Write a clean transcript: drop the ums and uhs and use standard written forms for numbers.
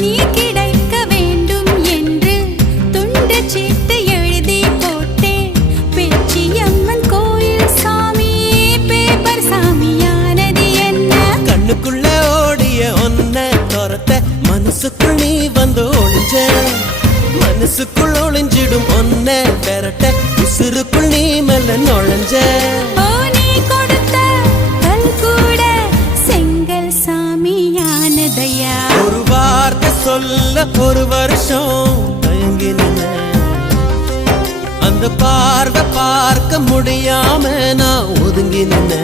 நீ கிடைக்க வேண்டும் என்று துண்டு சீட்டு எழுதி போட்டேன். பேச்சியம்மன் கோயில் சாமி பேப்பர் சாமியானது என்ன? கண்ணுக்குள்ள ஓடிய ஒன்ன துரத்த மனசுக்குள் நீ வந்து ஒளிஞ்ச. மனசுக்குள் ஒளிஞ்சிடும் ஒன்ன பெறட்ட உசுருக்குள் நீ மெல்ல நுழைஞ்ச. ஓ நீ கொடுத்த கல் கூட செங்கல் சாமியானதையா? ஒரு வார்த்தை சொல்ல ஒரு வருஷம் தயங்கி நின்ன. அந்த பார்வை பார்க்க முடியாம நான் ஒதுங்கி நின்ன.